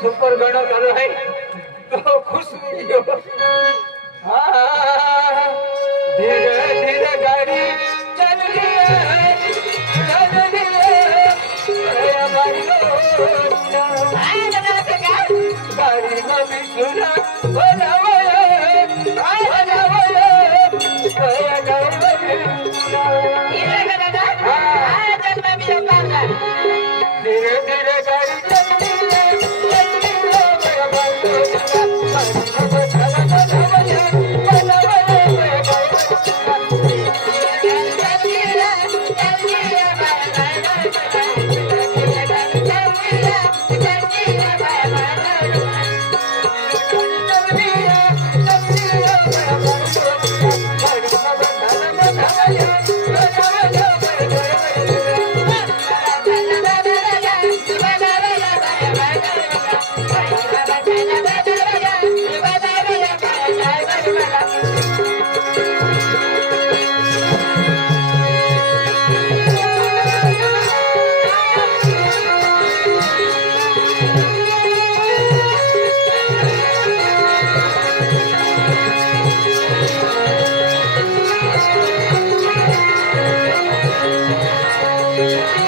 Super गड़ा गड़ा तो खुश नहीं हो हाँ Thank yeah. you.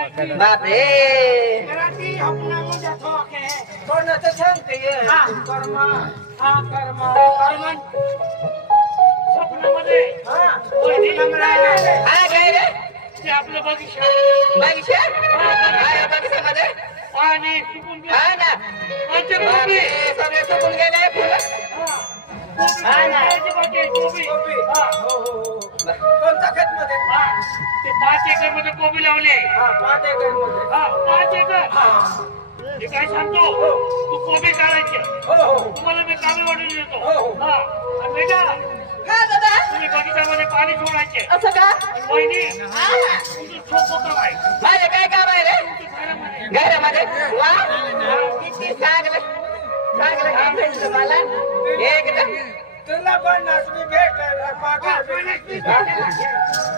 रे आपलं Babe. Ah, no. Contact with me. Ah. पाच एकर मध्ये कोबी लावले पाच एकर मध्ये पाच एकर सांगतो तू कोबी काढायचे तुम्हाला मी कामे वाढून येतो पाणी सोडायचे असं का हां काय काय काय रे घरामध्ये एक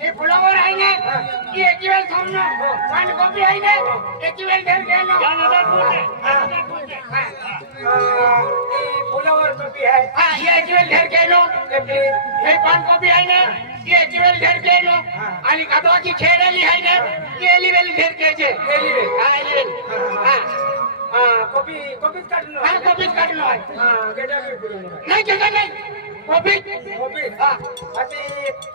ये फ्लावर आईने की एक्चुअल सामने फाइन कॉपी आईने एक्चुअल देर के नो हां दादा बोलते हां ये फ्लावर कॉपी है हां ये एक्चुअल देर के नो ये फाइन कॉपी आईने ये एक्चुअल देर के नो आणि कदवा की छेडली है ने ये एलिवेल देर के छे एलिवेल हां एलिवेल हां हां कॉपी कॉपी काटलो हां कॉपी काटलो हां गेटा पे पुरो नहीं केदा नहीं कॉपी कॉपी हां आती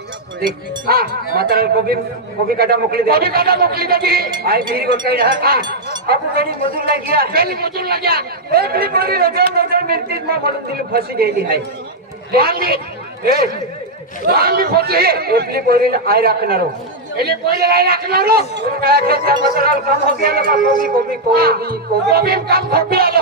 মাতাল কবি কবি কাটা মুকলি দেবি কবি কাটা মুকলি দেবি আই ভিড় গো কই হা আপু জানি মজুর লাগিয়া বেলি মজুর লাগিয়া বেলি পরি রজন রজন মৃত্যু মা বড় দিল ফাসি গেলি হাই বালি এ বালি ফসি বেলি পরি আই রাখনারো এলে কই লাই রাখনারো কাকে মাতাল কাম হবি আলো কবি কবি কবি কবি কাম হবি আলো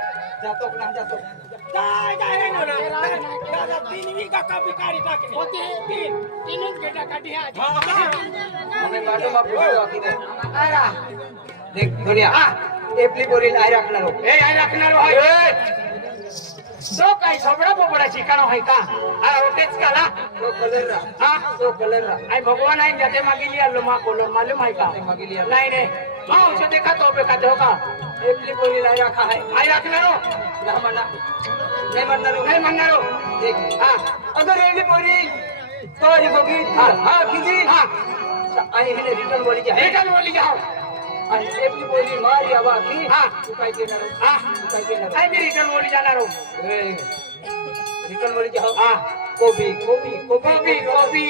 ભગવાન આઈ જાતે માગી લીધા લો માં બોલો માલુમ આઈ કા માગી લીધા નહીં નહીં आओ से देखा तो पे कत होगा एक लिपोली लाया खा है आई रख ले रो नमला नहीं मंगा रो नहीं मंगा रो देख हां अगर एक लिपोली तोरी होगी हां हां कीजिए हां आई है रिटर्न बोली के रिटर्न बोली जाओ और एक लिपोली मारी हवा की हां सुकाई के ना हां सुकाई के ना आई रिटर्न बोली जाना रो रिटर्न बोली के हां कॉफी कॉफी कॉफी कॉफी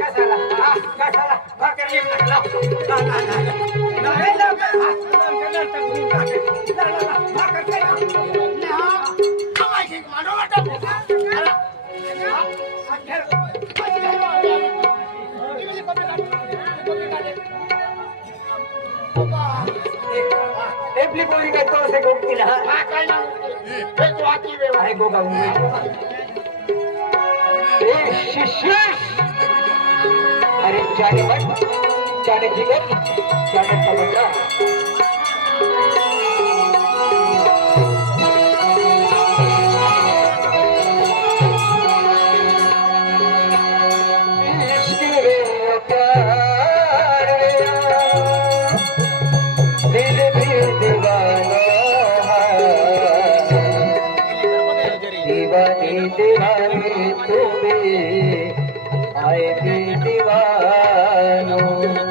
ते ते गोगा। ए अरे शिष्य अरे चांगले मन चांगले जीवन ਵੀ ਤੂੰ ਵੀ ਆਏ ਦੀਵਾਨੋ